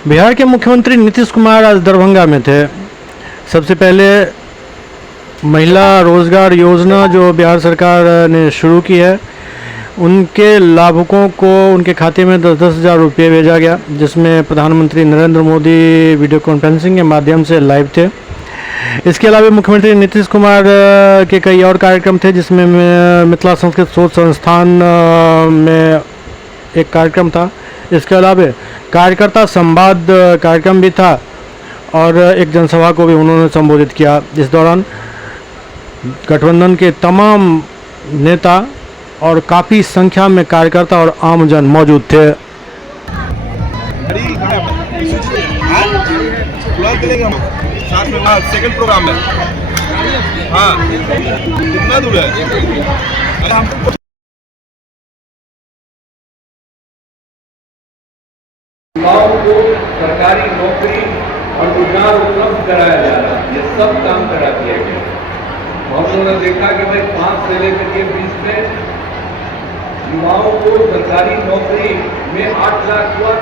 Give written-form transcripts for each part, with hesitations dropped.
बिहार के मुख्यमंत्री नीतीश कुमार आज दरभंगा में थे। सबसे पहले महिला रोजगार योजना जो बिहार सरकार ने शुरू की है, उनके लाभुकों को उनके खाते में 10-10 हज़ार रुपये भेजा गया, जिसमें प्रधानमंत्री नरेंद्र मोदी वीडियो कॉन्फ्रेंसिंग के माध्यम से लाइव थे। इसके अलावा मुख्यमंत्री नीतीश कुमार के कई और कार्यक्रम थे, जिसमें मिथिला संस्कृत शोध संस्थान में एक कार्यक्रम था। इसके अलावा कार्यकर्ता संवाद कार्यक्रम भी था और एक जनसभा को भी उन्होंने संबोधित किया। इस दौरान गठबंधन के तमाम नेता और काफ़ी संख्या में कार्यकर्ता और आमजन मौजूद थे। सेकंड प्रोग्राम है। हाँ, कितना दूर है? युवाओं को सरकारी नौकरी और रोजगार उपलब्ध कराया जा रहा है, ये सब काम करा दिया गया। हम लोगों ने देखा कि भाई 5 से लेकर के 20 में युवाओं को सरकारी नौकरी में 8 लाख हुआ।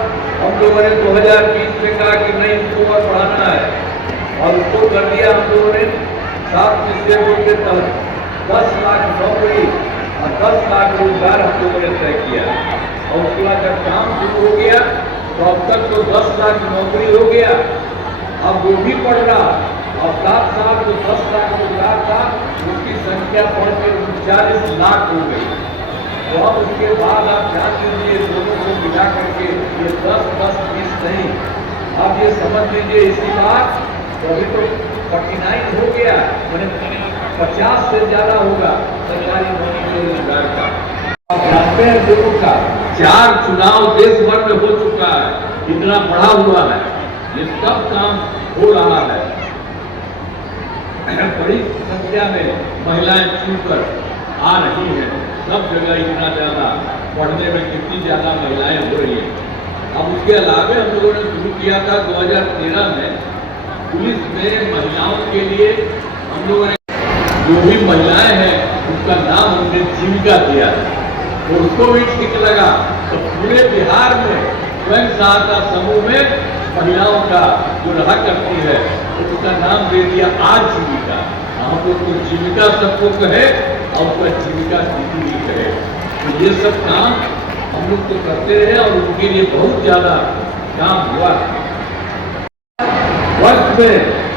हम लोगों ने 2020 में कहा कि नहीं, इसको और बढ़ाना है और उसको कर दिया हम लोगों ने 7 निश्चयों के तहत 10 लाख नौकरी और 10 लाख रोजगार हम लोगों ने तय किया। और उसके बाद जब काम शुरू हो गया तो अब तक तो 10 लाख नौकरी हो गया, अब वो भी बढ़ रहा। और 7 साल जो 10 लाख रोजगार था, उसकी संख्या बढ़कर 39 लाख हो गई। तो अब उसके बाद आप ध्यान दीजिए, दोनों को मिला करके ये 10-10-20 नहीं, आप ये समझ लीजिए इसी बार तो अभी तो 49 हो गया, मैंने 50 से ज्यादा होगा सरकारी नौकरी रोजगार का। आप जानते हैं दोनों का 4 चुनाव देश भर में हो चुका है, इतना बढ़ा हुआ है, ये सब काम हो रहा है। बड़ी संख्या में महिलाएं चुनकर आ रही हैं, सब जगह इतना ज्यादा पढ़ने में कितनी ज्यादा महिलाएं हो रही हैं। अब उसके अलावा हम लोगों ने शुरू किया था 2013 में पुलिस में महिलाओं के लिए। हम लोगों ने जो भी महिलाएं हैं उसका नाम हमने जीविका दिया और उसको भी ठीक लगा। तो पूरे बिहार में स्वयं सहायता समूह में महिलाओं का जो रहा करती है उसका नाम दे दिया आजीविका। हम लोग को जीविका सबको कहे और उसका जीविका दीदी भी कहे। तो ये सब काम हम लोग तो करते रहे और उनके लिए बहुत ज्यादा काम हुआ। वर्ष में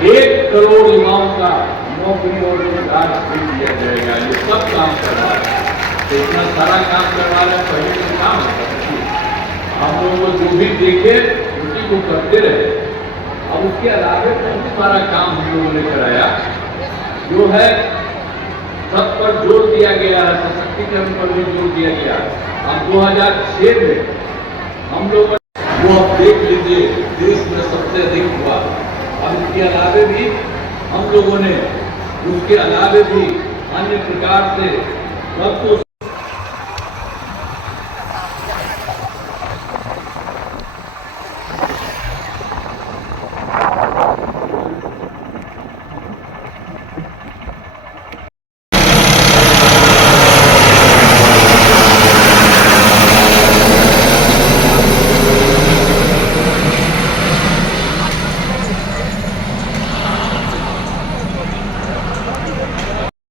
1 करोड़ युवाओं का नौकरी और रोजगार दिया जाएगा। ये सब काम करवा रहे हैं, तो इतना सारा काम करवा रहे हैं, पहले तो काम हम लोगों को जो भी देखे उसी को करते रहे। अब उसके अलावा बहुत सारा काम हम लोगों ने कराया, जो है सब पर जोर दिया गया है, सशक्तिकरण पर भी जोर दिया गया। अब 2006 में हम लोग वो अब देख लीजिए देश में सबसे अधिक हुआ। अब इसके अलावा भी हम लोगों ने उसके अलावा भी अन्य प्रकार से सबको